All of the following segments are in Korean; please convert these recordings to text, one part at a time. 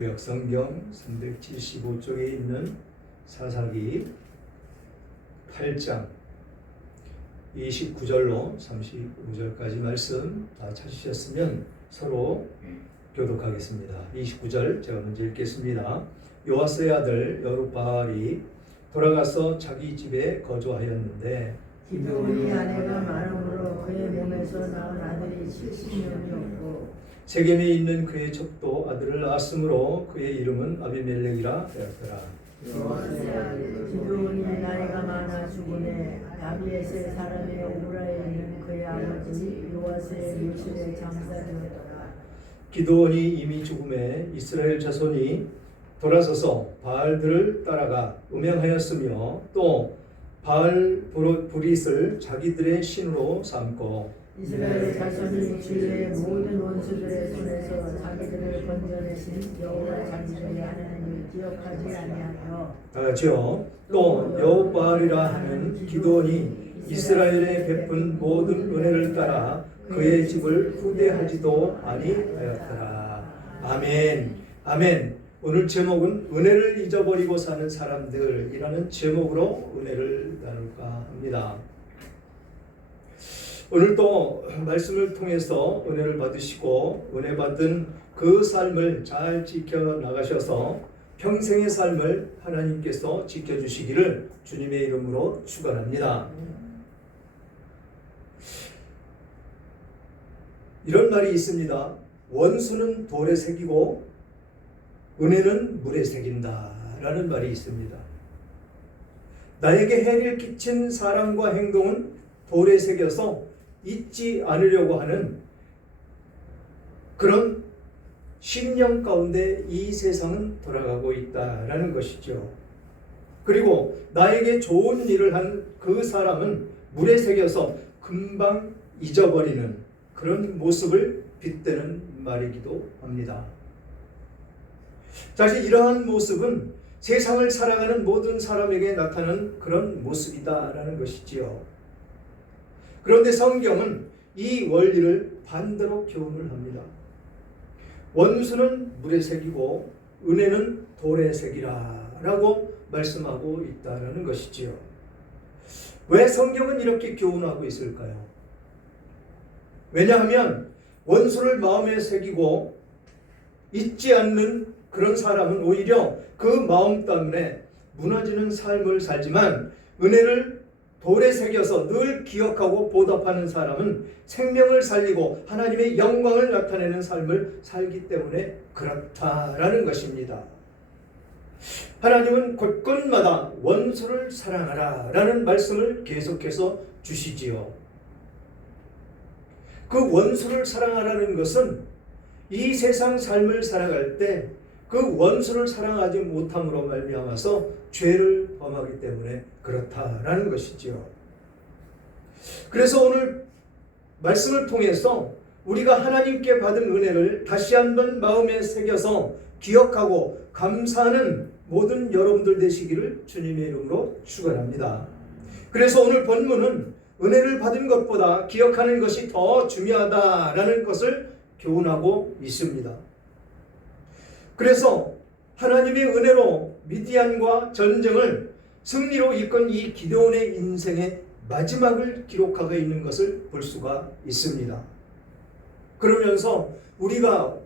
구약성경 375쪽에 있는 사사기 8장 29절로 35절까지 말씀 다 찾으셨으면 서로 교독하겠습니다. 29절 제가 먼저 읽겠습니다. 요아스의 아들 여룹바알이 돌아가서 자기 집에 거주하였는데 기드온이 아내가 많음으로 그의 몸에서 나온 아들이 70명이었고 세겜에 있는 그의 첩도 아들을 낳았으므로 그의 이름은 아비멜렉이라 하였더라. 요아스의 아들 기드온이 나이가 많아 죽으매 아비에셀 사람의 오브라에 있는 그의 아버지 요아스의 묘실에 장사되었더라. 기드온이 이미 죽음에 이스라엘 자손이 돌아서서 바알들을 따라가 음행하였으며 또 바알 브릿을 자기들의 신으로 삼고 이스라엘 자손이 주의 모든 원수들의 손에서 자기들을 건져내신 여호와 자기들의 하나님을 기억하지 아니하며 다같이요. 또 여호바알이라 하는 기드온이 이스라엘에 베푼 모든 은혜를 따라 그의 집을 후대하지도 아니하였더라. 아멘. 아멘. 오늘 제목은 은혜를 잊어버리고 사는 사람들이라는 제목으로 은혜를 나눌까 합니다. 오늘 또 말씀을 통해서 은혜를 받으시고 은혜 받은 그 삶을 잘 지켜나가셔서 평생의 삶을 하나님께서 지켜주시기를 주님의 이름으로 축원합니다. 이런 말이 있습니다. 원수는 돌에 새기고 은혜는 물에 새긴다 라는 말이 있습니다. 나에게 해를 끼친 사람과 행동은 돌에 새겨서 잊지 않으려고 하는 그런 신념 가운데 이 세상은 돌아가고 있다라는 것이죠. 그리고 나에게 좋은 일을 한 그 사람은 물에 새겨서 금방 잊어버리는 그런 모습을 빗대는 말이기도 합니다. 사실 이러한 모습은 세상을 살아가는 모든 사람에게 나타나는 그런 모습이다라는 것이지요. 그런데 성경은 이 원리를 반대로 교훈을 합니다. 원수는 물에 새기고 은혜는 돌에 새기라 라고 말씀하고 있다는 것이지요. 왜 성경은 이렇게 교훈하고 있을까요? 왜냐하면 원수를 마음에 새기고 잊지 않는 그런 사람은 오히려 그 마음 때문에 무너지는 삶을 살지만 은혜를 돌에 새겨서 늘 기억하고 보답하는 사람은 생명을 살리고 하나님의 영광을 나타내는 삶을 살기 때문에 그렇다라는 것입니다. 하나님은 곳곳마다 원수를 사랑하라 라는 말씀을 계속해서 주시지요. 그 원수를 사랑하라는 것은 이 세상 삶을 살아갈 때 그 원수를 사랑하지 못함으로 말미암아서 죄를 범하기 때문에 그렇다라는 것이지요. 그래서 오늘 말씀을 통해서 우리가 하나님께 받은 은혜를 다시 한번 마음에 새겨서 기억하고 감사하는 모든 여러분들 되시기를 주님의 이름으로 축원합니다. 그래서 오늘 본문은 은혜를 받은 것보다 기억하는 것이 더 중요하다라는 것을 교훈하고 있습니다. 그래서 하나님의 은혜로 미디안과 전쟁을 승리로 이끈 이 기드온의 인생의 마지막을 기록하고 있는 것을 볼 수가 있습니다. 그러면서 우리가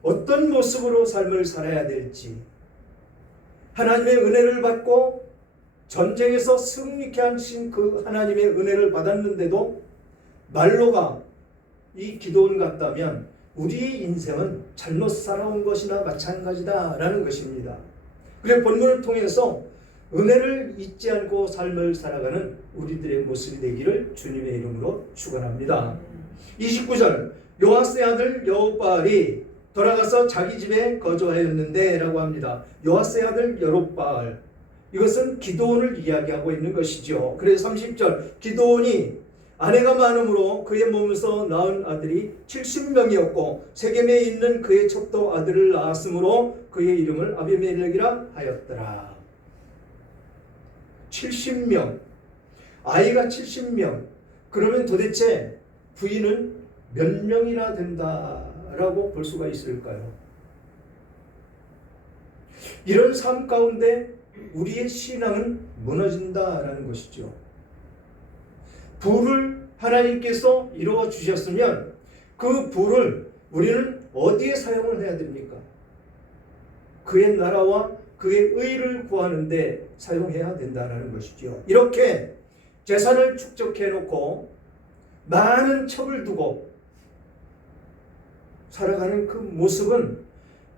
어떤 모습으로 삶을 살아야 될지, 하나님의 은혜를 받고 전쟁에서 승리케 하신 그 하나님의 은혜를 받았는데도 말로가 이 기드온 같다면 우리의 인생은 잘못 살아온 것이나 마찬가지다라는 것입니다. 그래서 본문을 통해서 은혜를 잊지 않고 삶을 살아가는 우리들의 모습이 되기를 주님의 이름으로 축원합니다. 29절 요아스의 아들 여룹바알이 돌아가서 자기 집에 거주하였는데 라고 합니다. 요아스의 아들 여룹바알, 이것은 기드온을 이야기하고 있는 것이죠. 그래서 30절 기드온이 아내가 많음으로 그의 몸에서 낳은 아들이 70명이었고 세겜에 있는 그의 첩도 아들을 낳았으므로 그의 이름을 아비멜렉이라 하였더라. 70명, 아이가 70명. 그러면 도대체 부인은 몇 명이나 된다라고 볼 수가 있을까요? 이런 삶 가운데 우리의 신앙은 무너진다라는 것이죠. 부를 하나님께서 이루어 주셨으면 그 부를 우리는 어디에 사용을 해야 됩니까? 그의 나라와 그의 의를 구하는 데 사용해야 된다는 것이죠. 이렇게 재산을 축적해 놓고 많은 첩을 두고 살아가는 그 모습은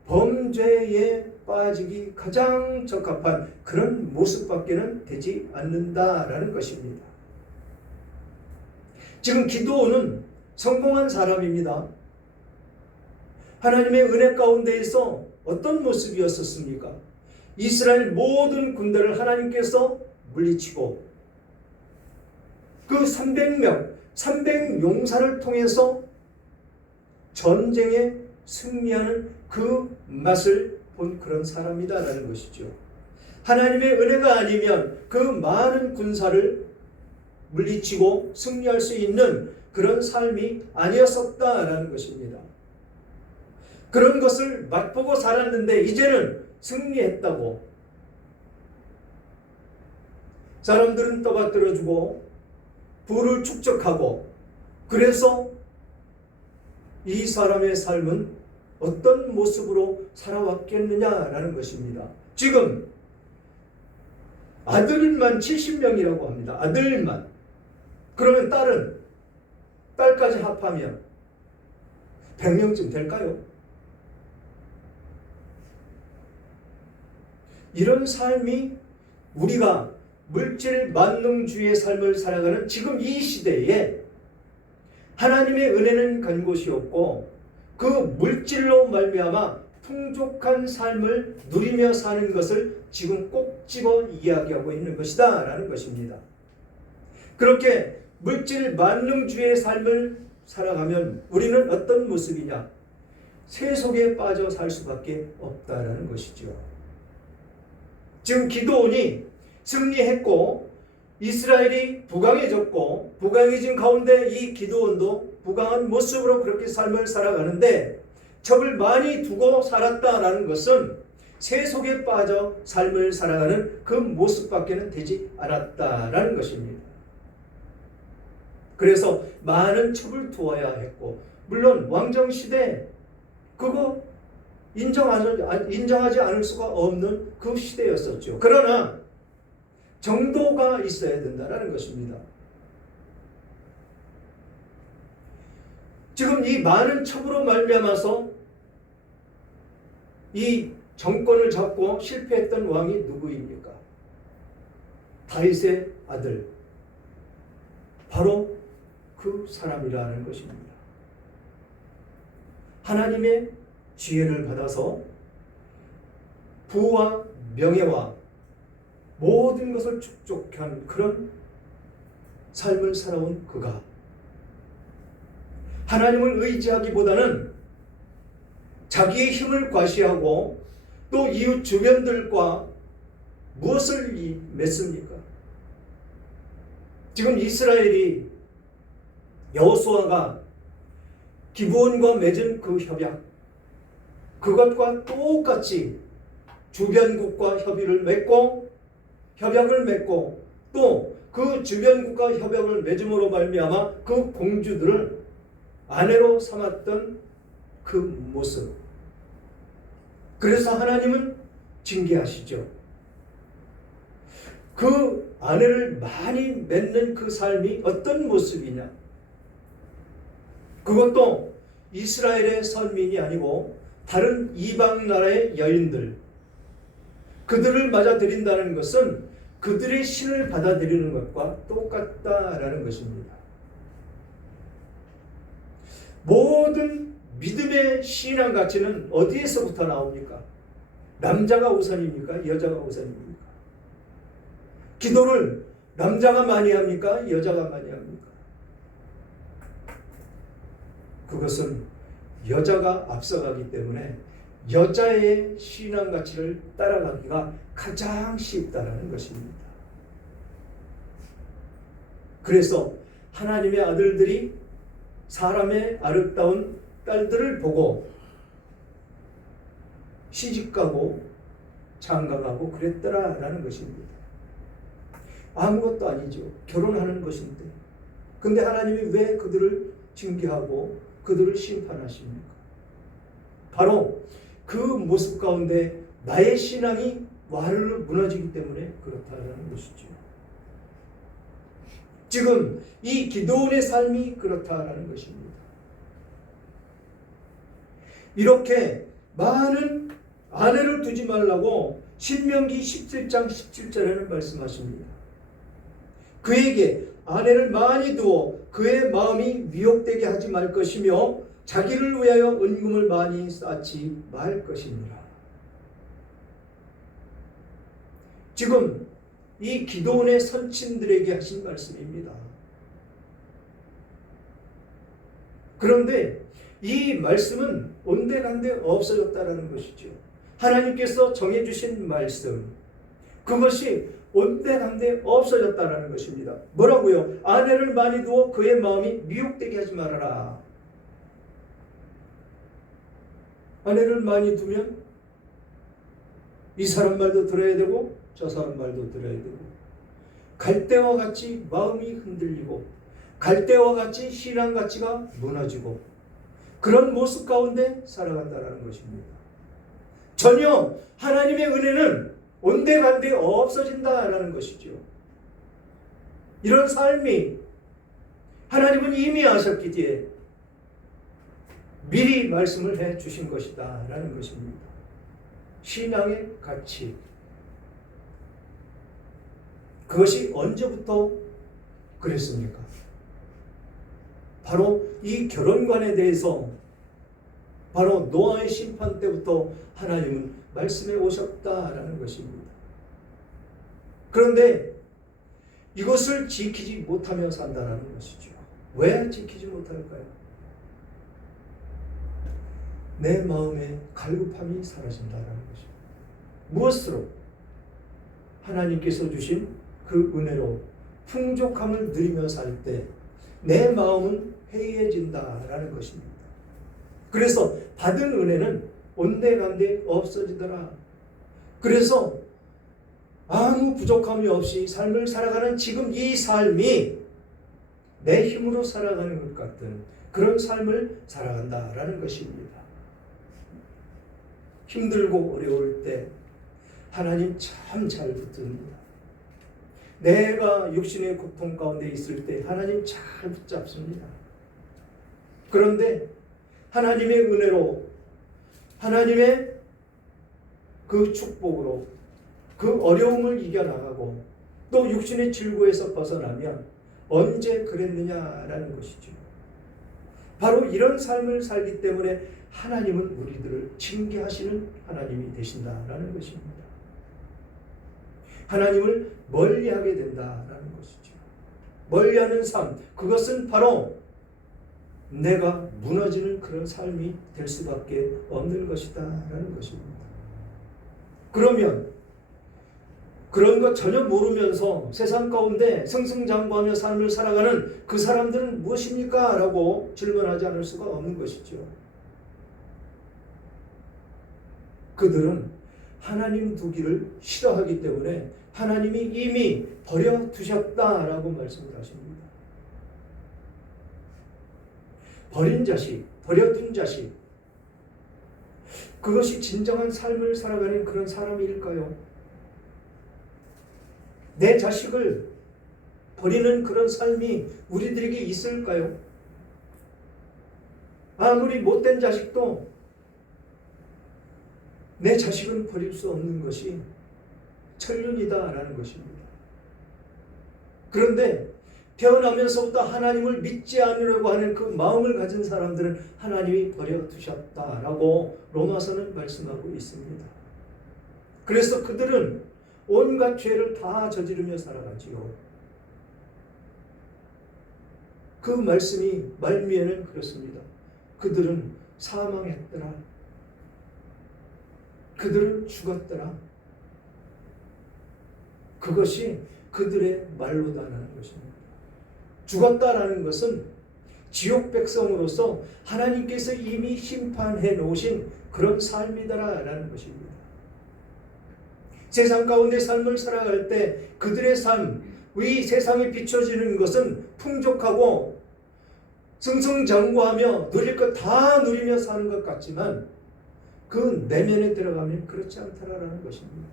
범죄에 빠지기 가장 적합한 그런 모습밖에는 되지 않는다라는 것입니다. 지금 기드온은 성공한 사람입니다. 하나님의 은혜 가운데에서 어떤 모습이었었습니까? 이스라엘 모든 군대를 하나님께서 물리치고 그 300명, 300용사를 통해서 전쟁에 승리하는 그 맛을 본 그런 사람이다라는 것이죠. 하나님의 은혜가 아니면 그 많은 군사를 물리치고 승리할 수 있는 그런 삶이 아니었었다라는 것입니다. 그런 것을 맛보고 살았는데 이제는 승리했다고 사람들은 떠받들어주고 부를 축적하고, 그래서 이 사람의 삶은 어떤 모습으로 살아왔겠느냐라는 것입니다. 지금 아들만 70명이라고 합니다. 아들만. 그러면 딸까지 합하면 100명쯤 될까요? 이런 삶이 우리가 물질 만능주의의 삶을 살아가는 지금 이 시대에 하나님의 은혜는 간 곳이 없고 그 물질로 말미암아 풍족한 삶을 누리며 사는 것을 지금 꼭 집어 이야기하고 있는 것이다 라는 것입니다. 그렇게 물질 만능주의의 삶을 살아가면 우리는 어떤 모습이냐? 세속에 빠져 살 수밖에 없다라는 것이죠. 지금 기드온이 승리했고 이스라엘이 부강해졌고, 부강해진 가운데 이 기드온도 부강한 모습으로 그렇게 삶을 살아가는데 첩을 많이 두고 살았다라는 것은 세속에 빠져 삶을 살아가는 그 모습밖에는 되지 않았다라는 것입니다. 그래서 많은 첩을 두어야 했고, 물론 왕정시대 그거 인정하지 않을 수가 없는 그 시대였었죠. 그러나 정도가 있어야 된다는 것입니다. 지금 이 많은 첩으로 말미암아서 이 정권을 잡고 실패했던 왕이 누구입니까? 다윗의 아들, 바로 그 사람이라는 것입니다. 하나님의 지혜를 받아서 부와 명예와 모든 것을 축적한 그런 삶을 살아온 그가 하나님을 의지하기보다는 자기의 힘을 과시하고 또 이웃 주변들과 무엇을 맺습니까? 지금 이스라엘이 여호수아가 기브온과 맺은 그 협약, 그것과 똑같이 주변국과 협약을 맺고 또 그 주변국과 협약을 맺음으로 말미암아 그 공주들을 아내로 삼았던 그 모습. 그래서 하나님은 징계하시죠. 그 아내를 많이 맺는 그 삶이 어떤 모습이냐? 그것도 이스라엘의 선민이 아니고 다른 이방 나라의 여인들, 그들을 맞아들인다는 것은 그들의 신을 받아들이는 것과 똑같다라는 것입니다. 모든 믿음의 신앙 가치는 어디에서부터 나옵니까? 남자가 우선입니까? 여자가 우선입니까? 기도를 남자가 많이 합니까? 여자가 많이 합니까? 그것은 여자가 앞서가기 때문에 여자의 신앙 가치를 따라가기가 가장 쉽다라는 것입니다. 그래서 하나님의 아들들이 사람의 아름다운 딸들을 보고 시집가고 장가가고 그랬더라라는 것입니다. 아무것도 아니죠. 결혼하는 것인데. 근데 하나님이 왜 그들을 징계하고 그들을 심판하십니까? 바로 그 모습 가운데 나의 신앙이 와르르 무너지기 때문에 그렇다라는 것이죠. 지금 이 기드온의 삶이 그렇다라는 것입니다. 이렇게 많은 아내를 두지 말라고 신명기 17장 17절에는 말씀하십니다. 그에게 아내를 많이 두어 그의 마음이 미혹되게 하지 말 것이며 자기를 위하여 은금을 많이 쌓지 말 것이니라. 지금 이 기드온의 선친들에게 하신 말씀입니다. 그런데 이 말씀은 온데간데 없어졌다라는 것이죠. 하나님께서 정해주신 말씀, 그것이 온데간데 없어졌다라는 것입니다. 뭐라고요? 아내를 많이 두어 그의 마음이 미혹되게 하지 말아라. 아내를 많이 두면 이 사람 말도 들어야 되고 저 사람 말도 들어야 되고, 갈대와 같이 마음이 흔들리고 갈대와 같이 신앙 가치가 무너지고 그런 모습 가운데 살아간다는 것입니다. 전혀 하나님의 은혜는 온데간데 없어진다라는 것이죠. 이런 삶이 하나님은 이미 아셨기에 미리 말씀을 해 주신 것이다 라는 것입니다. 신앙의 가치, 그것이 언제부터 그랬습니까? 바로 이 결혼관에 대해서 바로 노아의 심판 때부터 하나님은 말씀해 오셨다라는 것입니다. 그런데 이것을 지키지 못하며 산다라는 것이죠. 왜 지키지 못할까요? 내 마음의 갈급함이 사라진다라는 것입니다. 무엇으로? 하나님께서 주신 그 은혜로 풍족함을 누리며 살 때 내 마음은 해이해진다라는 것입니다. 그래서 받은 은혜는 온데간데 없어지더라. 그래서 아무 부족함이 없이 삶을 살아가는 지금 이 삶이 내 힘으로 살아가는 것 같은 그런 삶을 살아간다라는 것입니다. 힘들고 어려울 때 하나님 참 잘 붙듭니다. 내가 육신의 고통 가운데 있을 때 하나님 잘 붙잡습니다. 그런데 하나님의 은혜로, 하나님의 그 축복으로 그 어려움을 이겨나가고 또 육신의 질고에서 벗어나면 언제 그랬느냐라는 것이죠. 바로 이런 삶을 살기 때문에 하나님은 우리들을 징계하시는 하나님이 되신다라는 것입니다. 하나님을 멀리하게 된다라는 것이죠. 멀리하는 삶, 그것은 바로 내가 무너지는 그런 삶이 될 수밖에 없는 것이다라는 것입니다. 그러면 그런 것 전혀 모르면서 세상 가운데 승승장구하며 삶을 살아가는 그 사람들은 무엇입니까? 라고 질문하지 않을 수가 없는 것이죠. 그들은 하나님 두기를 싫어하기 때문에 하나님이 이미 버려두셨다라고 말씀을 하십니다. 버린 자식, 버려둔 자식, 그것이 진정한 삶을 살아가는 그런 사람일까요? 내 자식을 버리는 그런 삶이 우리들에게 있을까요? 아무리 못된 자식도 내 자식은 버릴 수 없는 것이 천륜이다라는 것입니다. 그런데 태어나면서부터 하나님을 믿지 않으려고 하는 그 마음을 가진 사람들은 하나님이 버려두셨다라고 로마서는 말씀하고 있습니다. 그래서 그들은 온갖 죄를 다 저지르며 살아가지요. 그 말씀이 말미에는 그렇습니다. 그들은 사망했더라. 그들은 죽었더라. 그것이 그들의 말로다라는 것입니다. 죽었다라는 것은 지옥 백성으로서 하나님께서 이미 심판해 놓으신 그런 삶이다라는 것입니다. 세상 가운데 삶을 살아갈 때 그들의 삶, 이 세상에 비춰지는 것은 풍족하고 승승장구하며 누릴 것 다 누리며 사는 것 같지만 그 내면에 들어가면 그렇지 않다라는 것입니다.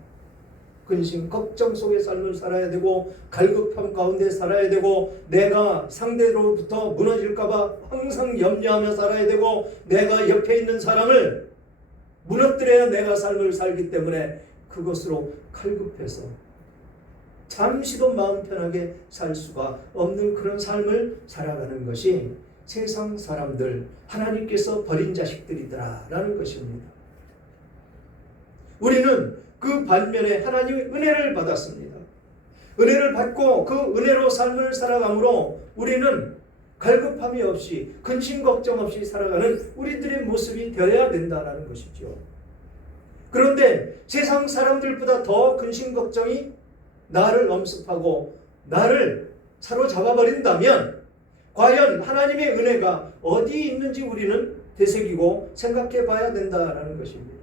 근심, 걱정 속의 삶을 살아야 되고 갈급함 가운데 살아야 되고 내가 상대로부터 무너질까봐 항상 염려하며 살아야 되고 내가 옆에 있는 사람을 무너뜨려야 내가 삶을 살기 때문에 그것으로 칼급해서 잠시도 마음 편하게 살 수가 없는 그런 삶을 살아가는 것이 세상 사람들, 하나님께서 버린 자식들이더라라는 것입니다. 우리는 그 반면에 하나님의 은혜를 받았습니다. 은혜를 받고 그 은혜로 삶을 살아가므로 우리는 갈급함이 없이 근심 걱정 없이 살아가는 우리들의 모습이 되어야 된다는 것이죠. 그런데 세상 사람들보다 더 근심 걱정이 나를 엄습하고 나를 사로잡아 버린다면 과연 하나님의 은혜가 어디 있는지 우리는 되새기고 생각해 봐야 된다는 것입니다.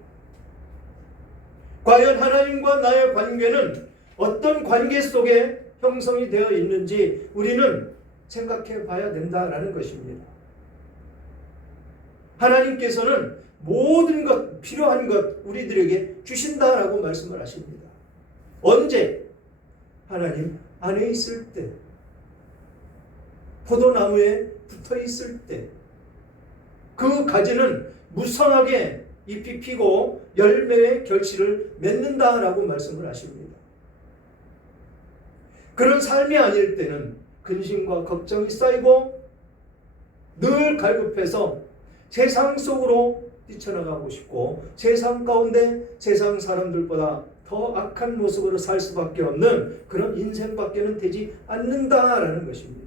과연 하나님과 나의 관계는 어떤 관계 속에 형성이 되어 있는지 우리는 생각해 봐야 된다는 것입니다. 하나님께서는 모든 것, 필요한 것 우리들에게 주신다라고 말씀을 하십니다. 언제? 하나님 안에 있을 때, 포도나무에 붙어 있을 때, 그 가지는 무성하게 잎이 피고 열매의 결실을 맺는다라고 말씀을 하십니다. 그런 삶이 아닐 때는 근심과 걱정이 쌓이고 늘 갈급해서 세상 속으로 뛰쳐나가고 싶고 세상 가운데 세상 사람들보다 더 악한 모습으로 살 수밖에 없는 그런 인생밖에는 되지 않는다라는 것입니다.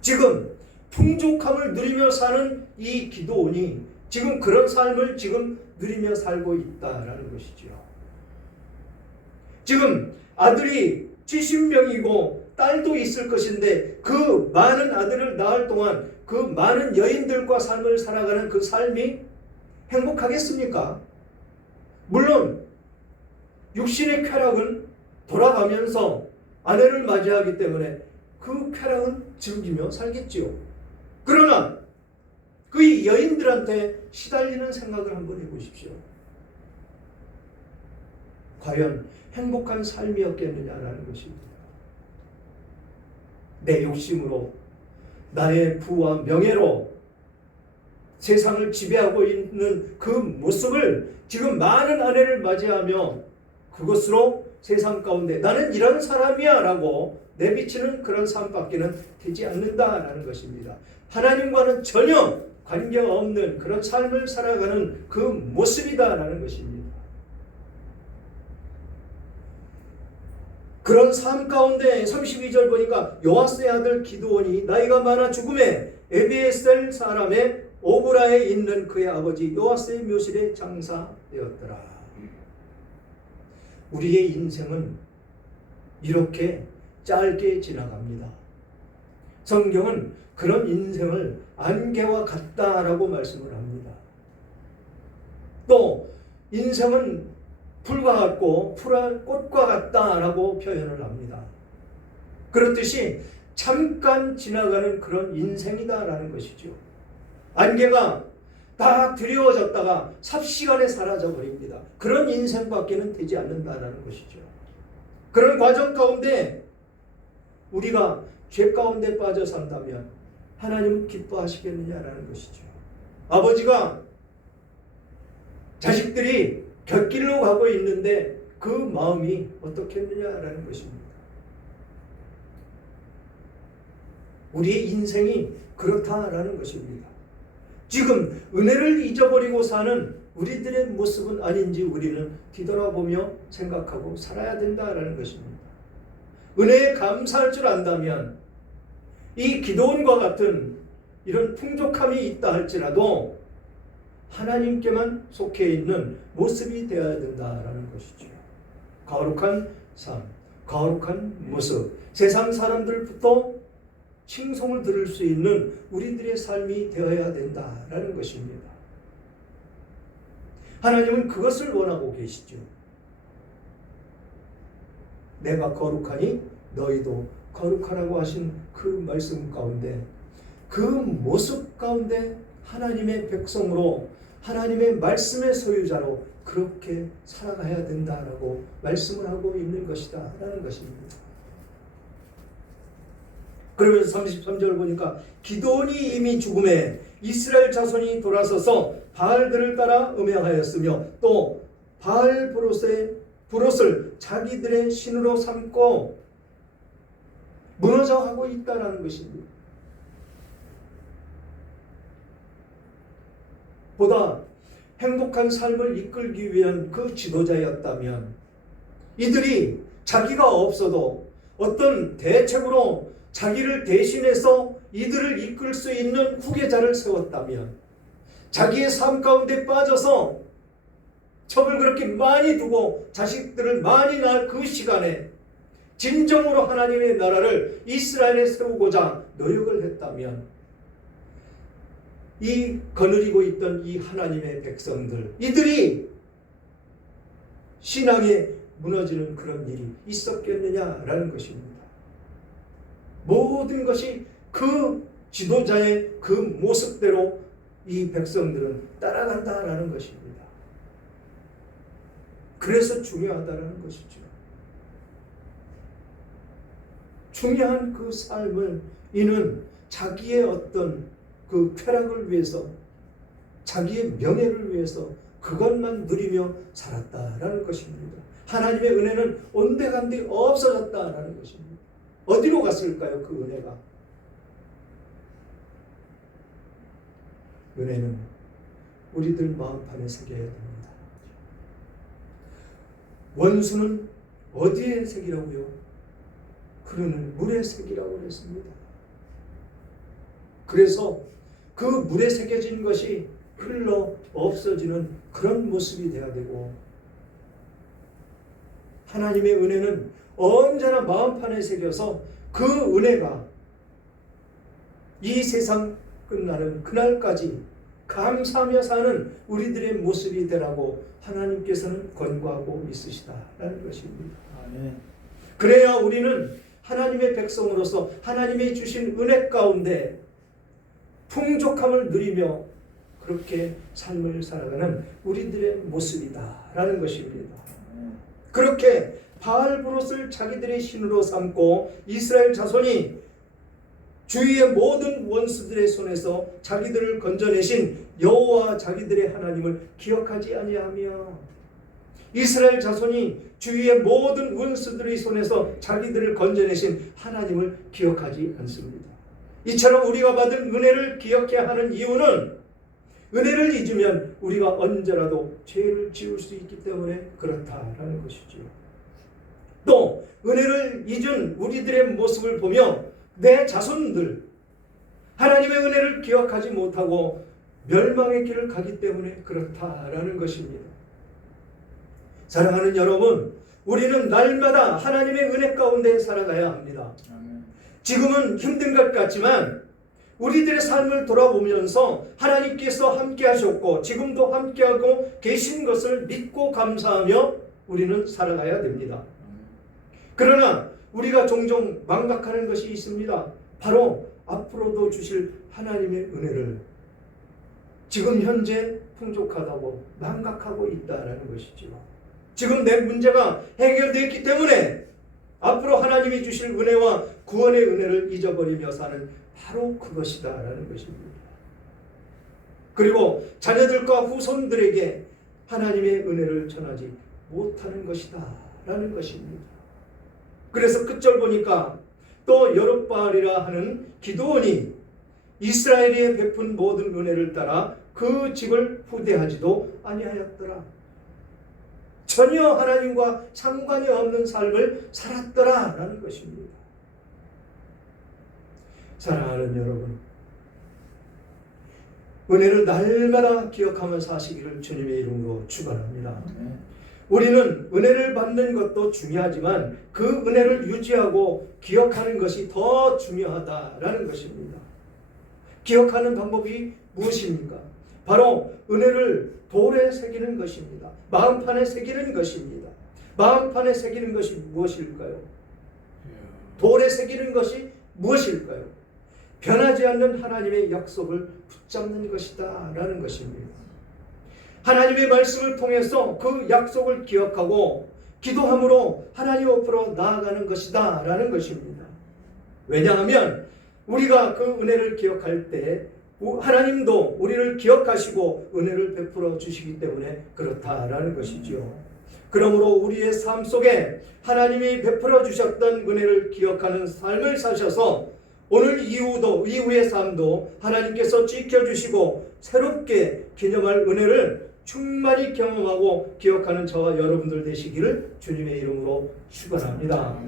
지금 풍족함을 누리며 사는 이 기도원이 지금 그런 삶을 지금 누리며 살고 있다라는 것이죠. 지금 아들이 70명이고 딸도 있을 것인데 그 많은 아들을 낳을 동안 그 많은 여인들과 삶을 살아가는 그 삶이 행복하겠습니까? 물론 육신의 쾌락은 돌아가면서 아내를 맞이하기 때문에 그 쾌락은 즐기며 살겠지요. 그러나 그 여인들한테 시달리는 생각을 한번 해보십시오. 과연 행복한 삶이었겠느냐라는 것입니다. 내 욕심으로 나의 부와 명예로 세상을 지배하고 있는 그 모습을 지금 많은 아내를 맞이하며 그것으로 세상 가운데 나는 이런 사람이야 라고 내비치는 그런 삶밖에는 되지 않는다라는 것입니다. 하나님과는 전혀 관계없는 그런 삶을 살아가는 그 모습이다라는 것입니다. 그런 삶 가운데 32절 보니까 요아스의 아들 기드온이 나이가 많아 죽음에 에비에셀 사람의 오브라에 있는 그의 아버지 요아스의 묘실에 장사되었더라. 우리의 인생은 이렇게 짧게 지나갑니다. 성경은 그런 인생을 안개와 같다라고 말씀을 합니다. 또 인생은 풀과 같고 풀한 꽃과 같다라고 표현을 합니다. 그렇듯이 잠깐 지나가는 그런 인생이다라는 것이죠. 안개가 딱 드리워졌다가 삽시간에 사라져 버립니다. 그런 인생밖에는 되지 않는다라는 것이죠. 그런 과정 가운데 우리가 죄 가운데 빠져 산다면 하나님은 기뻐하시겠느냐라는 것이죠. 아버지가 자식들이 곁길로 가고 있는데 그 마음이 어떻겠느냐라는 것입니다. 우리의 인생이 그렇다라는 것입니다. 지금 은혜를 잊어버리고 사는 우리들의 모습은 아닌지 우리는 뒤돌아보며 생각하고 살아야 된다라는 것입니다. 은혜에 감사할 줄 안다면 이 기드온과 같은 이런 풍족함이 있다 할지라도 하나님께만 속해 있는 모습이 되어야 된다라는 것이죠. 거룩한 삶, 거룩한 모습, 세상 사람들부터 칭송을 들을 수 있는 우리들의 삶이 되어야 된다라는 것입니다. 하나님은 그것을 원하고 계시죠. 내가 거룩하니 너희도 거룩하라고 하신 그 말씀 가운데, 그 모습 가운데 하나님의 백성으로, 하나님의 말씀의 소유자로 그렇게 살아가야 된다라고 말씀을 하고 있는 것이다 라는 것입니다. 그러면서 33절 보니까 기드온이 이미 죽음에 이스라엘 자손이 돌아서서 바알들을 따라 음행하였으며 또 바알 브롯을 자기들의 신으로 삼고 무너져가고 있다는 것입니다. 보다 행복한 삶을 이끌기 위한 그 지도자였다면 이들이 자기가 없어도 어떤 대책으로 자기를 대신해서 이들을 이끌 수 있는 후계자를 세웠다면, 자기의 삶 가운데 빠져서 첩을 그렇게 많이 두고 자식들을 많이 낳을 그 시간에 진정으로 하나님의 나라를 이스라엘에 세우고자 노력을 했다면, 이 거느리고 있던 이 하나님의 백성들, 이들이 신앙에 무너지는 그런 일이 있었겠느냐라는 것입니다. 모든 것이 그 지도자의 그 모습대로 이 백성들은 따라간다라는 것입니다. 그래서 중요하다라는 것이죠. 중요한 그 삶을 이는 자기의 어떤 그 쾌락을 위해서, 자기의 명예를 위해서 그것만 누리며 살았다라는 것입니다. 하나님의 은혜는 온데간데 없어졌다라는 것입니다. 어디로 갔을까요? 그 은혜가. 은혜는 우리들 마음판에 새겨야 됩니다. 원수는 어디에 새기라고요? 그는 물에 새기라고 했습니다. 그래서 그 물에 새겨진 것이 흘러 없어지는 그런 모습이 돼야 되고, 하나님의 은혜는 언제나 마음판에 새겨서 그 은혜가 이 세상 끝나는 그날까지 감사하며 사는 우리들의 모습이 되라고 하나님께서는 권고하고 있으시다라는 것입니다. 아멘. 그래야 우리는 하나님의 백성으로서 하나님이 주신 은혜 가운데 풍족함을 누리며 그렇게 삶을 살아가는 우리들의 모습이다라는 것입니다. 그렇게 바알 브롯을 자기들의 신으로 삼고 이스라엘 자손이 주위의 모든 원수들의 손에서 자기들을 건져내신 여호와 자기들의 하나님을 기억하지 아니하며, 이스라엘 자손이 주위의 모든 원수들의 손에서 자기들을 건져내신 하나님을 기억하지 않습니다. 이처럼 우리가 받은 은혜를 기억해야 하는 이유는, 은혜를 잊으면 우리가 언제라도 죄를 지을 수 있기 때문에 그렇다라는 것이죠. 또 은혜를 잊은 우리들의 모습을 보며 내 자손들, 하나님의 은혜를 기억하지 못하고 멸망의 길을 가기 때문에 그렇다라는 것입니다. 사랑하는 여러분, 우리는 날마다 하나님의 은혜 가운데 살아가야 합니다. 지금은 힘든 것 같지만 우리들의 삶을 돌아보면서 하나님께서 함께 하셨고 지금도 함께하고 계신 것을 믿고 감사하며 우리는 살아가야 됩니다. 그러나 우리가 종종 망각하는 것이 있습니다. 바로 앞으로도 주실 하나님의 은혜를 지금 현재 풍족하다고 망각하고 있다는 것이죠. 지금 내 문제가 해결되었기 때문에 앞으로 하나님이 주실 은혜와 구원의 은혜를 잊어버리며 사는 바로 그것이다라는 것입니다. 그리고 자녀들과 후손들에게 하나님의 은혜를 전하지 못하는 것이다라는 것입니다. 그래서 끝절 보니까 또 여룹바알이라 하는 기드온이 이스라엘에 베푼 모든 은혜를 따라 그 집을 후대하지도 아니하였더라. 전혀 하나님과 상관이 없는 삶을 살았더라라는 것입니다. 사랑하는 여러분, 은혜를 날마다 기억하며 사시기를 주님의 이름으로 축원합니다. 우리는 은혜를 받는 것도 중요하지만 그 은혜를 유지하고 기억하는 것이 더 중요하다라는 것입니다. 기억하는 방법이 무엇입니까? 바로 은혜를 돌에 새기는 것입니다. 마음판에 새기는 것입니다. 마음판에 새기는 것이 무엇일까요? 돌에 새기는 것이 무엇일까요? 변하지 않는 하나님의 약속을 붙잡는 것이다 라는 것입니다. 하나님의 말씀을 통해서 그 약속을 기억하고 기도함으로 하나님 앞으로 나아가는 것이다 라는 것입니다. 왜냐하면 우리가 그 은혜를 기억할 때 하나님도 우리를 기억하시고 은혜를 베풀어 주시기 때문에 그렇다라는 것이죠. 그러므로 우리의 삶 속에 하나님이 베풀어 주셨던 은혜를 기억하는 삶을 사셔서 오늘 이후의 삶도 하나님께서 지켜주시고 새롭게 기념할 은혜를 충만히 경험하고 기억하는 저와 여러분들 되시기를 주님의 이름으로 축원합니다.